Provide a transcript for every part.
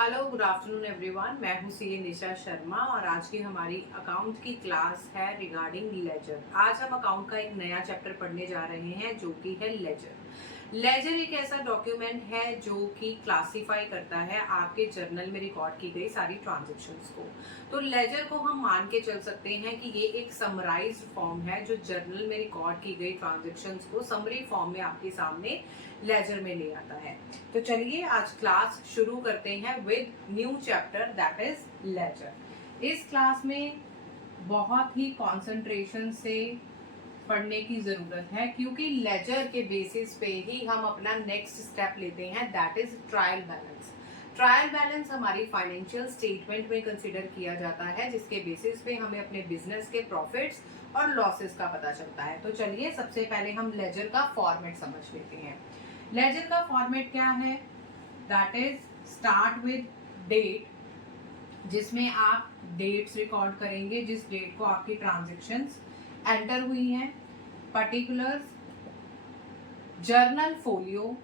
Hello good afternoon everyone. मैं हूँ सी निशा शर्मा और आज की हमारी अकाउंट की क्लास है रिगार्डिंग लेजर। आज हम अकाउंट का एक नया चैप्टर पढ़ने जा रहे हैं जो कि है लेजर। लेजर एक ऐसा डॉक्यूमेंट है जो कि क्लासिफाई करता है आपके जर्नल में रिकॉर्ड की गई सारी ट्रांजेक्शन्स को। तो लेजर को हम मान के चल सकते हैं कि ये एक समराइज्ड फॉर्म है जो जर्नल में रिकॉर्ड की गई ट्रांजेक्शन्स को समरी फॉर्म में आपके सामने लेजर में ले आता है। तो चलिए आज क्लास शुरू करते हैं with new chapter that is ledger. इस क्लास में बहुत ही कंसंट्रेशन से पढ़ने की जरूरत है क्योंकि लेजर के बेसिस पे ही हम अपना नेक्स्ट स्टेप लेते हैं that is trial balance. Trial balance हमारी फाइनेंशियल स्टेटमेंट में कंसिडर किया जाता है जिसके बेसिस पे हमें अपने बिजनेस के प्रॉफिट्स और लॉसेस का पता चलता है। तो चलिए सबसे पहले हम लेजर का फॉर्मेट समझ लेते हैं। लेजर का फॉर्मेट क्या है? That is start with date, जिसमें आप डेट्स रिकॉर्ड करेंगे जिस डेट को आपकी ट्रांजेक्शन्स एंटर हुई हैं। Particulars, journal folio,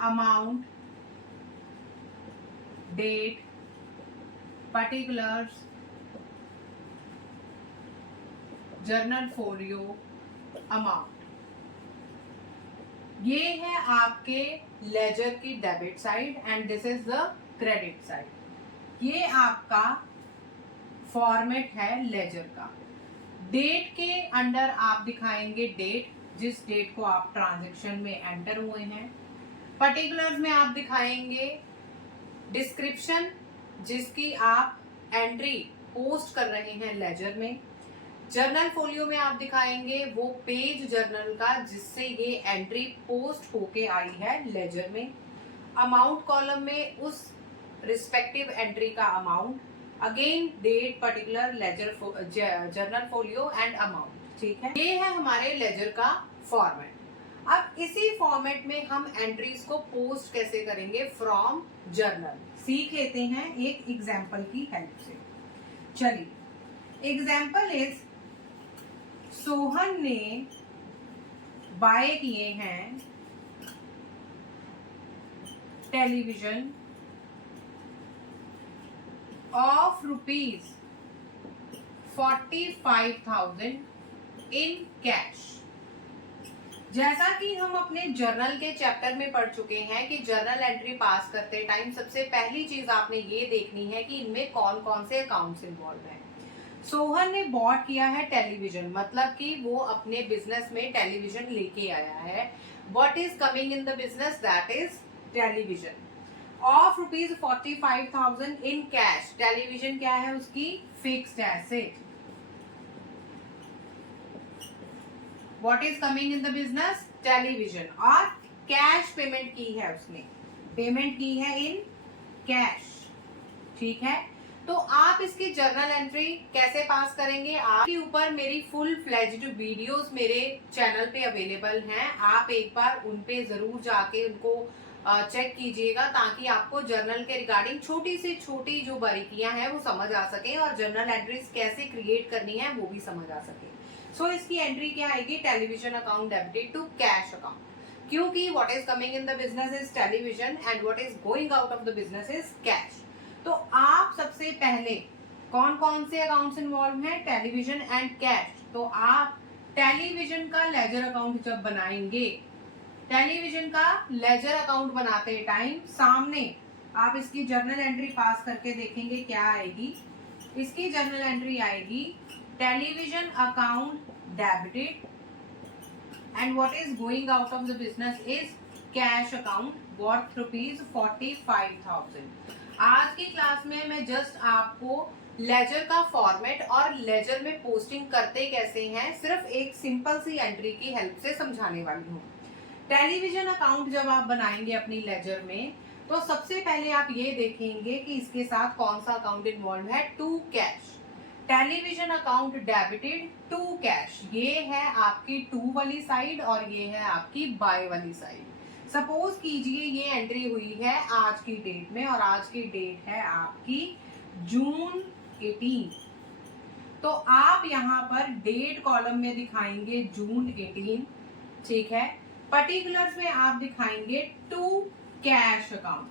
amount, date, particulars, journal folio, amount. ये है आपके लेजर की debit side and this is the credit side. ये आपका फॉर्मेट है लेजर का। डेट के अंडर आप दिखाएंगे डेट, जिस डेट को आप ट्रांजैक्शन में एंटर हुए हैं। पर्टिकुलर्स में आप दिखाएंगे डिस्क्रिप्शन, जिसकी आप एंट्री पोस्ट कर रहे हैं लेजर में। जर्नल फोलियो में आप दिखाएंगे वो पेज जर्नल का जिससे ये एंट्री पोस्ट होके आई है लेजर में। अमाउंट कॉलम में उस रिस्पेक्टिव एंट्री का amount, again date, particular, ledger, journal folio and amount. ठीक है, ये है हमारे लेजर का फॉर्मेट। अब इसी फॉर्मेट में हम एंट्रीज को पोस्ट कैसे करेंगे फ्रॉम जर्नल सीख लेते हैं एक एग्जाम्पल की हेल्प से। चलिए, एग्जाम्पल इज सोहन ने बाय किए हैं टेलीविजन ऑफ ₹45,000 इन कैश। जैसा कि हम अपने जर्नल के चैप्टर में पढ़ चुके हैं कि जर्नल एंट्री पास करते टाइम सबसे पहली चीज आपने ये देखनी है कि इनमें कौन कौन से अकाउंट्स इन्वॉल्व हैं। सोहन ने बॉट किया है टेलीविजन, मतलब कि वो अपने बिजनेस में टेलीविजन लेके आया है। What is coming in the business? That is television of ₹45,000 in cash. Television क्या है? उसकी fixed asset. What is coming in the business? Television. और कैश पेमेंट की है, उसने पेमेंट की है इन कैश। ठीक है, तो आप इसकी जर्नल एंट्री कैसे पास करेंगे? आपके ऊपर मेरी फुल फ्लेज्ड वीडियोस मेरे चैनल पे अवेलेबल हैं, आप एक बार उन पे जरूर जाके उनको चेक कीजिएगा ताकि आपको जर्नल के रिगार्डिंग छोटी से छोटी जो बारीकियां हैं वो समझ आ सके और जर्नल एंट्रीज कैसे क्रिएट करनी है वो भी समझ आ सके। सो इसकी एंट्री क्या आएगी? Television account debited to cash account, क्योंकि what is coming in the business is television and what is going out of the business is cash. तो आप सबसे पहले कौन कौन से अकाउंट्स इन्वॉल्व हैं? Television and cash. तो आप टेलीविजन का लेजर अकाउंट जब बनाएंगे, टेलीविजन का लेजर अकाउंट बनाते टाइम सामने आप इसकी जर्नल एंट्री पास करके देखेंगे क्या आएगी। इसकी जर्नल एंट्री आएगी television account debited and what is going out of the business is cash account worth ₹45,000। आज की क्लास में मैं जस्ट आपको लेजर का फॉर्मेट और लेजर में पोस्टिंग करते कैसे हैं सिर्फ एक सिंपल सी एंट्री की हेल्प से समझाने वाली हूँ। टेलीविजन अकाउंट जब आप बनाएंगे अपनी लेजर में तो सबसे पहले आप ये देखेंगे कि इसके साथ कौन सा अकाउंट इन्वॉल्व है। To cash, television account debited to cash, ये है आपकी टू वाली साइड और ये है आपकी बाय वाली साइड। सपोज कीजिए ये एंट्री हुई है आज की डेट में और आज की डेट है आपकी जून 18। तो आप यहाँ पर डेट कॉलम में दिखाएंगे जून 18। ठीक है, पर्टिकुलर्स में आप दिखाएंगे टू कैश अकाउंट।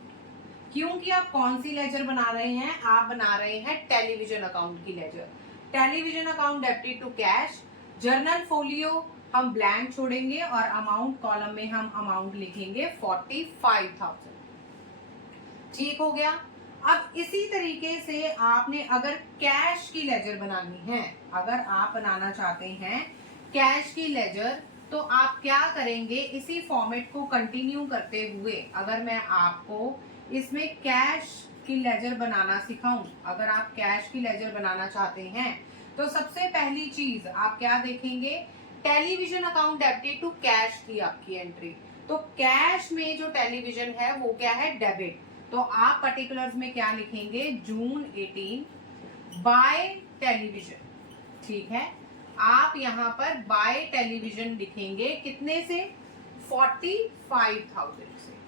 क्योंकि आप कौन सी लेजर बना रहे हैं, आप बना रहे हैं टेलीविजन अकाउंट की ledger. Television account debited to cash. Journal folio हम ब्लैंक छोड़ेंगे और अमाउंट कॉलम में हम अमाउंट लिखेंगे 45,000। ठीक हो गया। अब इसी तरीके से आपने अगर कैश की लेजर बनानी है, अगर आप बनाना चाहते हैं कैश की लेजर, तो आप क्या करेंगे, इसी फॉर्मेट को कंटिन्यू करते हुए अगर मैं आपको इसमें कैश की लेजर बनाना सिखाऊं, अगर आप कैश की लेजर बनाना चाहते हैं तो सबसे पहली चीज आप क्या देखेंगे, television account debited to cash थी आपकी एंट्री, तो कैश में जो टेलीविजन है वो क्या है, डेबिट। तो आप पर्टिकुलर्स में क्या लिखेंगे, जून 18 बाय टेलीविजन। ठीक है, आप यहाँ पर बाय टेलीविजन लिखेंगे कितने से, 45,000 से।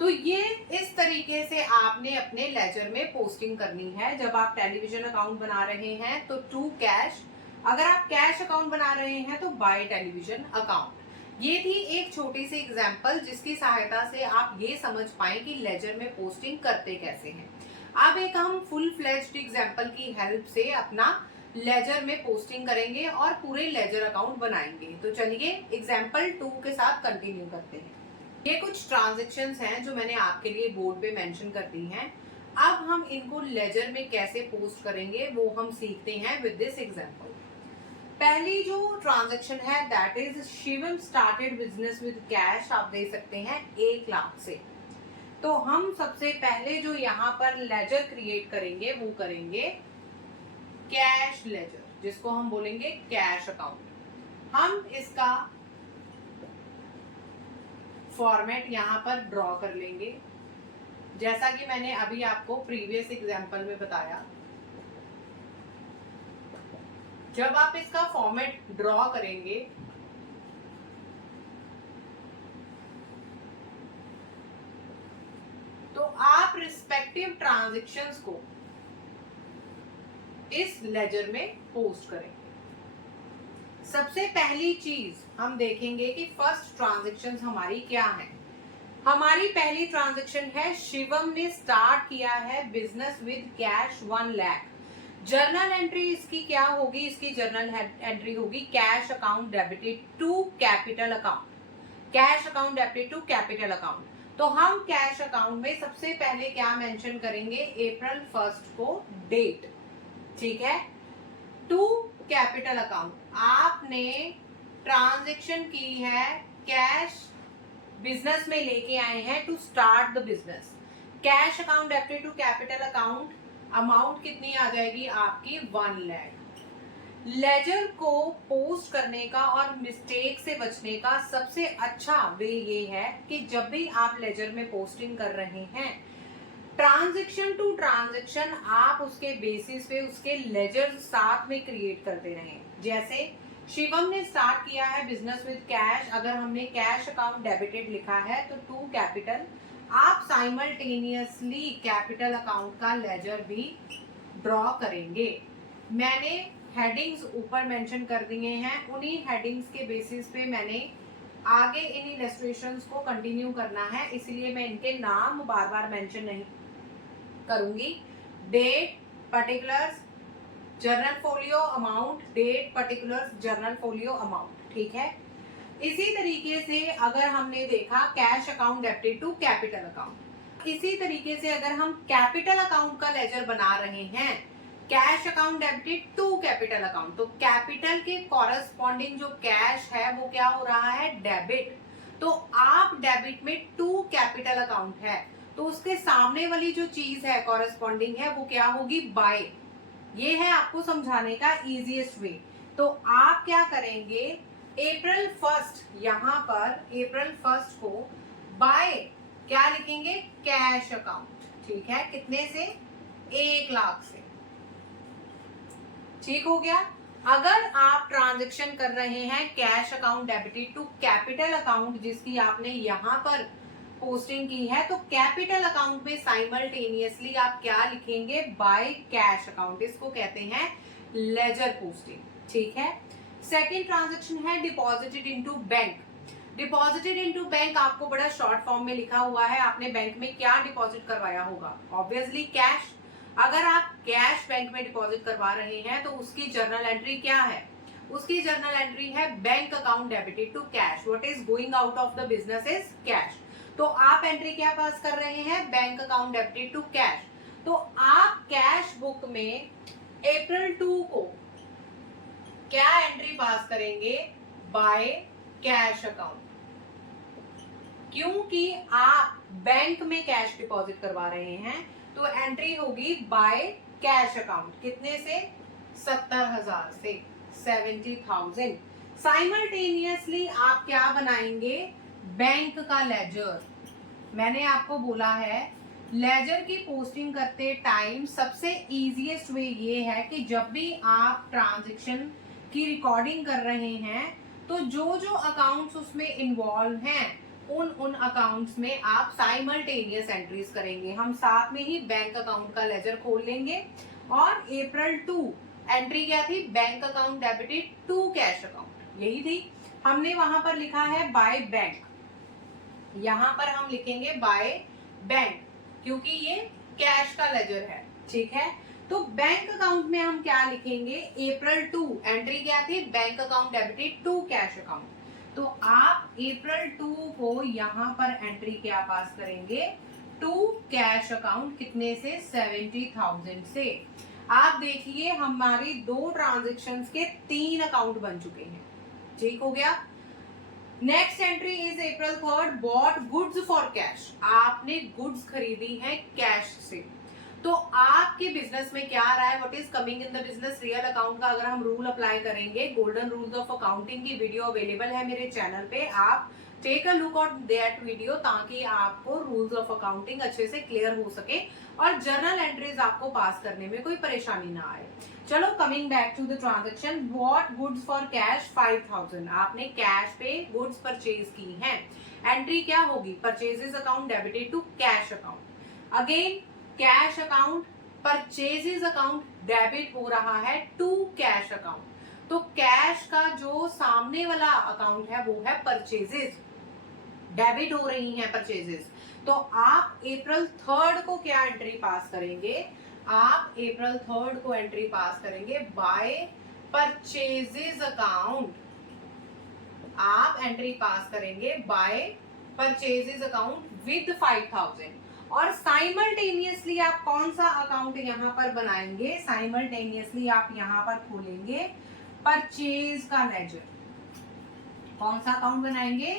तो ये इस तरीके से आपने अपने लेजर में पोस्टिंग करनी है जब आप टेलीविजन अकाउंट बना रहे हैं तो टू कैश, अगर आप कैश अकाउंट बना रहे हैं तो बाय टेलीविजन अकाउंट। ये थी एक छोटी सी एग्जांपल जिसकी सहायता से आप ये समझ पाए कि लेजर में पोस्टिंग करते कैसे हैं। अब एक हम फुल फ्लेज्ड एग्जांपल की हेल्प से अपना लेजर में पोस्टिंग करेंगे और पूरे लेजर अकाउंट बनाएंगे। तो चलिए एग्जांपल 2 के साथ कंटिन्यू करते हैं। ये कुछ ट्रांजैक्शंस हैं जो मैंने आपके लिए बोर्ड पे मेंशन कर दी हैं। अब हम इनको लेजर में कैसे पोस्ट करेंगे वो हम सीखते हैं विद दिस एग्जांपल। पहली जो ट्रांजैक्शन है that is Shivam started business with cash, आप दे सकते हैं 1 लाख से। तो हम सबसे पहले जो यहाँ पर लेजर क्रिएट करेंगे वो करेंगे कैश लेजर, जिसको हम बोलेंगे कैश अकाउंट। हम इसका फॉर्मेट यहाँ पर ड्रॉ कर लेंगे जैसा कि मैंने अभी आपको प्रीवियस एग्जांपल में बताया। जब आप इसका फॉर्मेट ड्रॉ करेंगे तो आप रिस्पेक्टिव ट्रांजैक्शंस को इस लेजर में पोस्ट करेंगे। सबसे पहली चीज हम देखेंगे कि फर्स्ट ट्रांजैक्शंस हमारी क्या है। हमारी पहली ट्रांजैक्शन है शिवम ने स्टार्ट किया है business with cash 1 lakh. Journal entry इसकी क्या होगी, इसकी जर्नल एंट्री होगी cash account debited to capital account, cash account debited to capital account. तो हम कैश अकाउंट में सबसे पहले क्या मेंशन करेंगे, अप्रैल 1 को डेट। ठीक है, टू कैपिटल अकाउंट आपने ट्रांजैक्शन की है, कैश बिजनेस में लेके आए हैं to start the business. Cash account debited to capital account, amount कितनी आ जाएगी आपकी 1 लाख। लेजर को पोस्ट करने का और मिस्टेक से बचने का सबसे अच्छा वे ये है कि जब भी आप लेजर में पोस्टिंग कर रहे हैं, ट्रांजैक्शन टू ट्रांजैक्शन आप उसके बेसिस पे उसके लेजर साथ में क्रिएट करते रहें। जैसे शिवम ने स्टार्ट किया है बिजनेस विद कैश, अगर हमने कैश अकाउंट डेबिटेड लिखा है तो टू कैपिटल, आप साइमल्टेनियसली कैपिटल अकाउंट का लेजर भी ड्रॉ करेंगे। मैंने हेडिंग्स ऊपर मेंशन कर दिए हैं, उन्हीं हेडिंग्स के बेसिस पे मैंने आगे इन इलस्ट्रेशंस को कंटिन्यू करना है, इसलिए मैं इनके नाम बार बार मेंशन नहीं करूंगी। Date, particulars, journal folio amount, date, particulars, journal folio amount. ठीक है, इसी तरीके से अगर हमने देखा cash account debited to capital account, इसी तरीके से अगर हम कैपिटल अकाउंट का लेजर बना रहे हैं, cash account debited to capital account, तो कैपिटल के कॉरेस्पॉन्डिंग जो कैश है वो क्या हो रहा है, डेबिट। तो आप डेबिट में टू कैपिटल अकाउंट है तो उसके सामने वाली जो चीज है कॉरेस्पॉन्डिंग है वो क्या होगी, बाय। ये है आपको समझाने का इजीएस्ट वे। तो आप क्या करेंगे, अप्रैल 1 यहाँ पर अप्रैल 1 को बाय क्या लिखेंगे, कैश अकाउंट। ठीक है, कितने से, 1 लाख से। ठीक हो गया। अगर आप ट्रांजैक्शन कर रहे हैं cash account debited to capital account जिसकी आपने यहाँ पर पोस्टिंग की है, तो कैपिटल अकाउंट में साइमल्टेनियसली आप क्या लिखेंगे, बाय कैश अकाउंट। इसको कहते हैं लेजर पोस्टिंग। ठीक है, सेकेंड ट्रांजैक्शन है deposited into bank. Deposited into bank आपको बड़ा शॉर्ट फॉर्म में लिखा हुआ है, आपने बैंक में क्या डिपॉजिट करवाया होगा? Obviously cash. अगर आप कैश बैंक में डिपॉजिट करवा रहे हैं तो उसकी जर्नल एंट्री क्या है? उसकी जर्नल एंट्री है bank account debited to cash, what is going out of the business is cash. तो आप एंट्री क्या पास कर रहे हैं? Bank account debited to cash. तो आप कैश बुक में अप्रैल 2 को क्या एंट्री पास करेंगे? बाय कैश अकाउंट, क्योंकि आप बैंक में कैश डिपॉजिट करवा रहे हैं तो एंट्री होगी बाय कैश अकाउंट। कितने से? 70,000 से, 70,000। साइमल्टेनियसली आप क्या बनाएंगे? बैंक का लेजर। मैंने आपको बोला है लेजर की पोस्टिंग करते टाइम सबसे इजीएस्ट वे ये है कि जब भी आप ट्रांजैक्शन की रिकॉर्डिंग कर रहे हैं तो जो जो अकाउंट्स उसमें इन्वॉल्व हैं उन अकाउंट्स में आप साइमल्टेनियस एंट्रीज करेंगे। हम साथ में ही बैंक अकाउंट का लेजर खोल लेंगे। और अप्रैल 2 एंट्री क्या थी? Bank account debited to cash account, यही थी। हमने वहां पर लिखा है बाय बैंक, यहां पर हम लिखेंगे बाय बैंक क्योंकि ये कैश का लेजर है, ठीक है। तो बैंक अकाउंट में हम क्या लिखेंगे? अप्रैल 2 एंट्री क्या थी? Bank account debited to cash account. तो आप अप्रैल 2 को यहां पर एंट्री क्या पास करेंगे? To cash account. कितने से? 70,000 से। आप देखिए हमारी 2 ट्रांजेक्शन्स के 3 अकाउंट बन चुके हैं, ठीक हो गया। Next entry is April 3 bot goods for cash. आपने गुड्स खरीदी है कैश से। तो आपके बिजनेस में क्या आ रहा है? What is coming in the business? Real account का अगर हम रूल अप्लाई करेंगे, गोल्डन रूल्स ऑफ अकाउंटिंग की वीडियो अवेलेबल है मेरे चैनल पे, आप take a look on that video ताकि आपको रूल्स ऑफ अकाउंटिंग अच्छे से क्लियर हो सके और जर्नल एंट्रीज आपको पास करने में कोई परेशानी ना आए। चलो coming back to the transaction, bought goods for cash 5,000। आपने कैश पे गुड्स परचेज की हैं, एंट्री क्या होगी? Purchases account debited to cash account. Again cash account, purchases account debit हो रहा है टू कैश अकाउंट। तो कैश का जो सामने वाला अकाउंट है वो है परचेजेस, डेबिट हो रही हैं परचेजेस। तो आप अप्रैल 3 को क्या एंट्री पास करेंगे? आप अप्रैल 3 को एंट्री पास करेंगे बाय परचेजेस अकाउंट। आप एंट्री पास करेंगे बाय परचेजेस अकाउंट विद 5,000। और साइमल्टेनियसली आप कौन सा अकाउंट यहां पर बनाएंगे? साइमल्टेनियसली आप यहां पर खोलेंगे परचेज का लेजर। कौन सा अकाउंट बनाएंगे?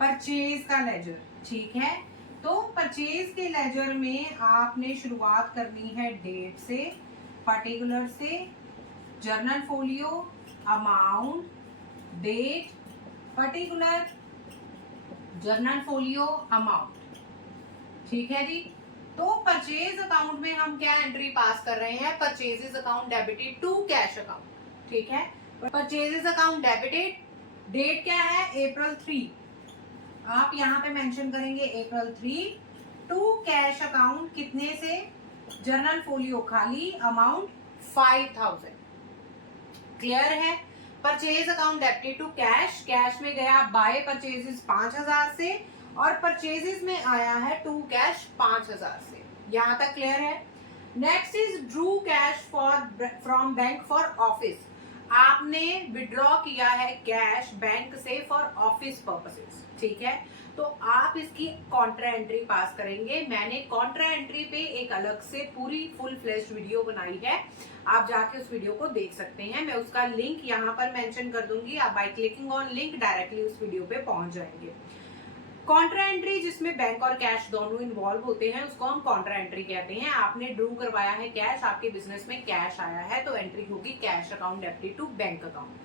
परचेज का लेजर, ठीक है। तो परचेज के लेजर में आपने शुरुआत करनी है डेट से, पर्टिकुलर से, journal folio, amount, date, particular, journal folio, amount, ठीक है जी। तो परचेज अकाउंट में हम क्या एंट्री पास कर रहे हैं? Purchases account debited to cash account, ठीक है। परचेजेस अकाउंट डेबिटेड, डेट क्या है? अप्रैल 3। आप यहाँ पे मेंशन करेंगे अप्रैल 3 टू कैश अकाउंट। कितने से? जर्नल फोलियो खाली, अमाउंट 5,000। क्लियर है? Purchase account debited to cash, cash में गया बाय परचेजेस 5,000 से और परचेजेस में आया है टू कैश 5,000 से। यहां तक क्लियर है? Next is Drew cash for from bank for office. आपने विड्रॉ किया है कैश बैंक से फॉर ऑफिस पर्पसेस, ठीक है। तो आप इसकी कॉन्ट्रा एंट्री पास करेंगे। मैंने कॉन्ट्रा एंट्री पे एक अलग से पूरी फुल फ्लेश्ड वीडियो बनाई है, आप जाके उस वीडियो को देख सकते हैं। मैं उसका लिंक यहाँ पर मेंशन कर दूंगी, आप by clicking on link directly उस वीडियो पे पहुंच जाएंगे। कॉन्ट्रा एंट्री जिसमें बैंक और कैश दोनों इन्वॉल्व होते हैं उसको हम कॉन्ट्रा एंट्री कहते हैं। आपने ड्रू करवाया है कैश, आपके बिजनेस में कैश आया है तो एंट्री होगी cash account debited to bank account,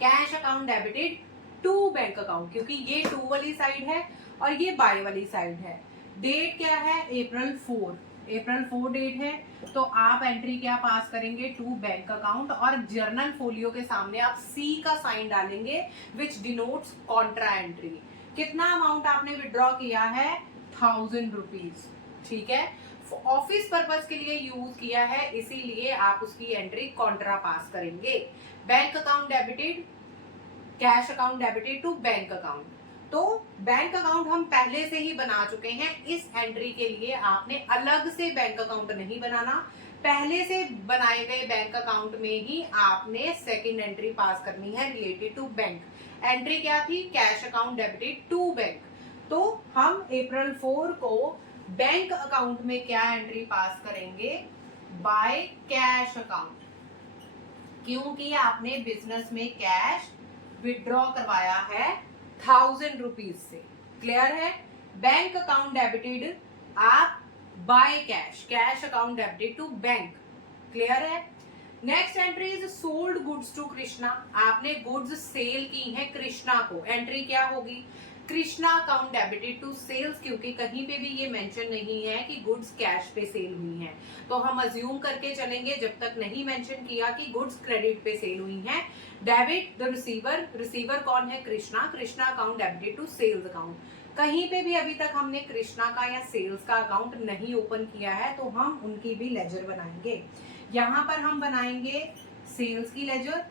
cash account debited to bank account, क्योंकि ये टू वाली साइड है और ये बाय वाली साइड है। डेट क्या है? अप्रैल 4, अप्रैल 4 डेट है। तो आप एंट्री क्या पास करेंगे? टू बैंक अकाउंट और जर्नल फोलियो के सामने आप सी का साइन डालेंगे विच डिनोट्स कॉन्ट्रा एंट्री। कितना अमाउंट आपने विड्रॉ किया है? 1,000 रुपीज, ठीक है। ऑफिस पर्पस के लिए यूज किया है इसीलिए आप उसकी एंट्री कॉन्ट्रा पास करेंगे। Bank account debited cash account debited to bank account. तो बैंक अकाउंट हम पहले से ही बना चुके हैं, इस एंट्री के लिए आपने अलग से बैंक अकाउंट नहीं बनाना, पहले से बनाए गए बैंक अकाउंट में ही आपने सेकंड एंट्री पास करनी है रिलेटेड टू बैंक। एंट्री क्या थी? Cash account debited to bank. तो हम अप्रैल 4 को बैंक अकाउंट में क्या एंट्री पास करेंगे? बाय कैश अकाउंट, क्योंकि आपने बिजनेस में कैश विड्रॉ करवाया है 1000 रुपीज से। क्लियर है? बैंक अकाउंट डेबिटेड आप by cash, cash account debited to bank. Clear है? Next entry is sold goods to Krishna. आपने गुड्स सेल की हैं कृष्णा को, एंट्री क्या होगी? Krishna account debited to sales, क्योंकि कहीं पे भी ये मेंशन नहीं है कि गुड्स कैश पे सेल हुई हैं, तो हम अज्यूम करके चलेंगे जब तक नहीं मेंशन किया कि गुड्स क्रेडिट पे सेल हुई हैं। डेबिट द रिसीवर, रिसीवर कौन है? Krishna, Krishna account debited to sales account. कहीं पे भी अभी तक हमने कृष्णा का या सेल्स का अकाउंट नहीं ओपन किया है, तो हम उनकी भी लेजर बनाएंगे। यहाँ पर हम बनाएंगे सेल्स की लेजर,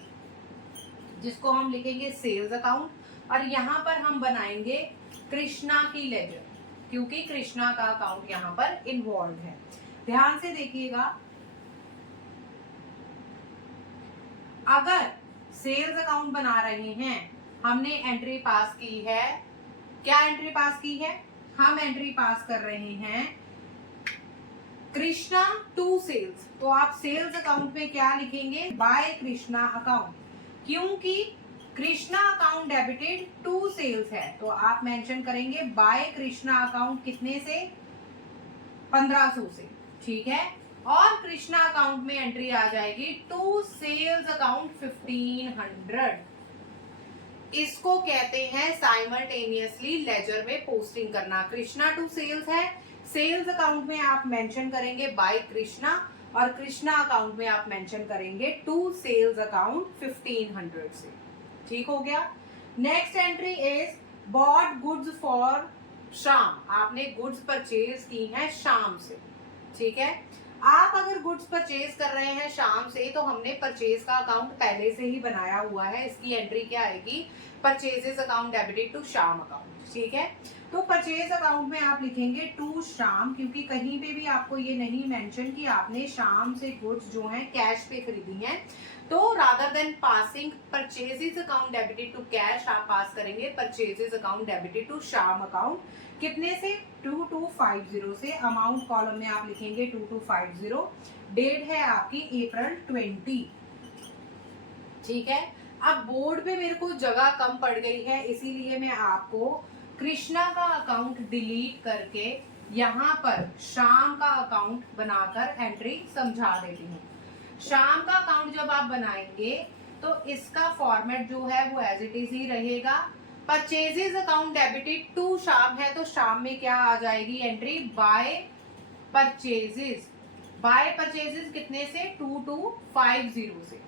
जिसको हम लिखेंगे सेल्स अकाउंट, और यहाँ पर हम बनाएंगे कृष्णा की लेजर, क्योंकि कृष्णा का अकाउंट यहाँ पर इन्वॉल्व है। ध्यान से देखिएगा, अगर सेल्स अकाउंट बना रहे हैं, हमने एंट्री पास की है, क्या एंट्री पास की है? हम एंट्री पास कर रहे हैं कृष्णा टू सेल्स, तो आप सेल्स अकाउंट में क्या लिखेंगे? बाय कृष्णा अकाउंट, क्योंकि Krishna account debited to sales है, तो आप मेंशन करेंगे बाय कृष्णा अकाउंट कितने से? 1500 से। ठीक है? और कृष्णा अकाउंट में एंट्री आ जाएगी टू सेल्स अकाउंट 1500। इसको कहते हैं साइमल्टेनियसली लेजर में पोस्टिंग करना। कृष्णा टू सेल्स है, सेल्स अकाउंट में आप मेंशन करेंगे बाय कृष्णा, और कृष्णा अकाउंट में आप मेंशन करेंगे टू सेल्स अकाउंट 1500 से। ठीक हो गया? Next entry is bought goods for शाम। आपने गुड्स परचेज की हैं शाम से। ठीक है? आप अगर गुड्स परचेज कर रहे हैं शाम से, तो हमने परचेज का अकाउंट पहले से ही बनाया हुआ है, इसकी एंट्री क्या आएगी? Purchases account debited to Sham account. ठीक है? तो परचेज अकाउंट में आप लिखेंगे टू शाम, क्योंकि कहीं पे भी आपको ये नहीं मेंशन कि आपने शाम से गुड्स जो हैं कैश पे खरीदी हैं, तो rather than passing purchases account debited to cash, आप पास करेंगे purchases account debited to Sham account. कितने से? 2250 से। अमाउंट कॉलम में आप लिखेंगे 2250। डेट है आपकी अप्रैल 20। ठीक है? अब बोर्ड पे मेरे को जगह कम पड़ गई है, इसीलिए मैं आपको कृष्णा का अकाउंट डिलीट करके यहाँ पर शाम का अकाउंट बनाकर एंट्री समझा देती हूँ। शाम का अकाउंट जब आप बनाएंगे तो इसका फॉर्मेट जो है वो एज इट इज ही रहेगा। परचेजेस अकाउंट डेबिटेड टू शाम है, तो शाम में क्या आ जाएगी entry? By purchases. By purchases कितने से? 2250 से।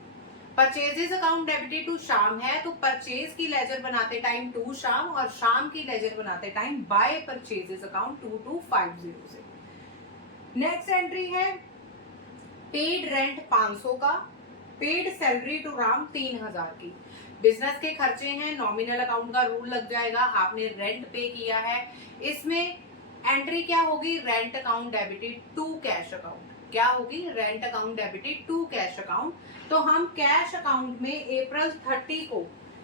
परचेजेस अकाउंट डेबिटेड टू शाम है, तो परचेज की लेजर बनाते टाइम टू शाम, और शाम की लेजर बनाते टाइम बाय परचेजेस अकाउंट 2250 से। नेक्स्ट एंट्री है पेड रेंट 500 का, पेड सैलरी टू राम 3000 की। बिजनेस के खर्चे हैं, नॉमिनल अकाउंट का रूल लग जाएगा, आपने रेंट पे किया है। इसमें एंट्री क्या होगी? Rent account debited to cash account. क्या होगी? Rent account debited to cash account. तो हम कैश अकाउंट में अप्रैल 30 को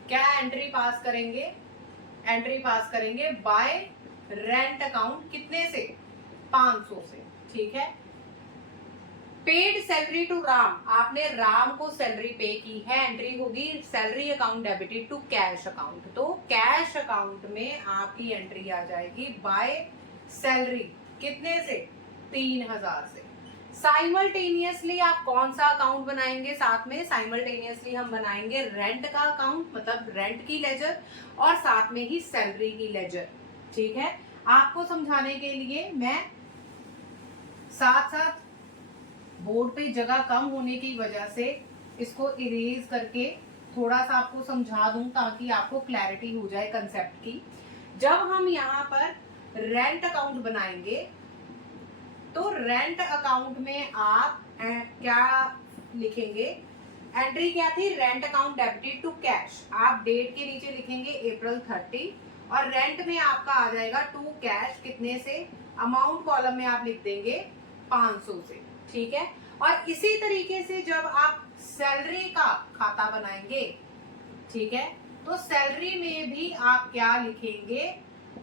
क्या एंट्री पास करेंगे? एंट्री पास करेंगे बाय रेंट अकाउंट कितने से? 500 से। ठीक है? पेड सैलरी टू राम, आपने राम को सैलरी पे की है, एंट्री होगी salary account debited to cash account. तो कैश अकाउंट में आपकी एंट्री आ जाएगी बाय सैलरी कितने से? 3000 से। साइमल्टेनियसली आप कौन सा अकाउंट बनाएंगे? साथ में साइमल्टेनियसली हम बनाएंगे रेंट का अकाउंट, मतलब रेंट की लेजर, और साथ में ही सैलरी की लेजर। ठीक है? आपको समझाने के लिए मैं साथ साथ बोर्ड पे जगह कम होने की वजह से इसको इरेज करके थोड़ा सा आपको समझा दूं, ताकि आपको क्लैरिटी हो जाए कंसेप्ट की। जब हम यहाँ पर रेंट अकाउंट बनाएंगे, तो रेंट अकाउंट में आप क्या लिखेंगे? एंट्री क्या थी, rent account debited to cash. आप डेट के नीचे लिखेंगे अप्रैल 30 और रेंट में आपका आ जाएगा टू कैश, कितने से, अमाउंट कॉलम में आप लिख देंगे 500 से, ठीक है। और इसी तरीके से जब आप सैलरी का खाता बनाएंगे, ठीक है, तो सैलरी में भी आप क्या लिखेंगे,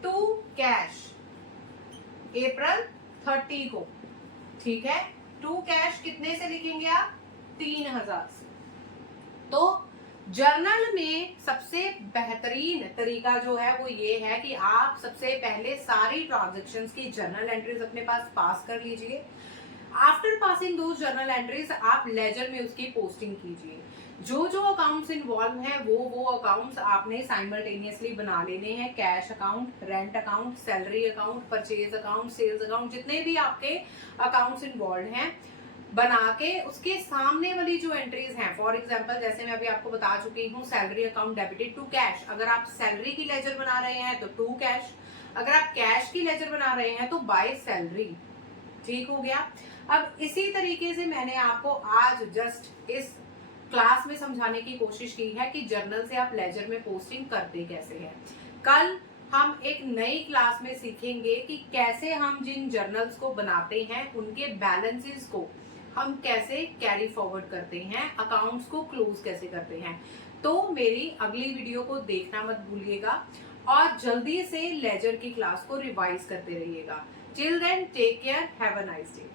टू कैश अप्रैल 30 को, ठीक है। टू कैश कितने से लिखेंगे आप, 3000 से। तो जर्नल में सबसे बेहतरीन तरीका जो है वो ये है कि आप सबसे पहले सारी ट्रांजैक्शंस की जर्नल एंट्रीज अपने पास कर लीजिए। आफ्टर पासिंग दो जर्नल एंट्रीज आप लेजर में उसकी पोस्टिंग कीजिए। जो जो अकाउंट्स इन्वॉल्व हैं वो अकाउंट्स आपने साइमल्टेनियसली बना लेने हैं। Cash account, rent account, salary account, purchase account, sales account, जितने भी आपके अकाउंट्स इन्वॉल्व हैं बना के उसके सामने वाली जो एंट्रीज हैं, फॉर एग्जांपल जैसे मैं अभी आपको बता चुकी हूँ, salary account debited to cash, अगर आप सैलरी की लेजर बना रहे हैं तो टू कैश, अगर आप कैश की लेजर बना रहे हैं तो बाय सैलरी, ठीक हो गया। अब इसी तरीके से मैंने आपको आज जस्ट इस क्लास में समझाने की कोशिश की है कि जर्नल से आप लेजर में पोस्टिंग करते कैसे हैं। कल हम एक नई क्लास में सीखेंगे कि कैसे हम जिन जर्नल्स को बनाते हैं उनके बैलेंसेस को हम कैसे कैरी फॉरवर्ड करते हैं, अकाउंट्स को क्लोज कैसे करते हैं। तो मेरी अगली वीडियो को देखना मत भूलिएगा और जल्दी से लेजर की क्लास को रिवाइज करते रहिएगा। Till then take care, have a nice day.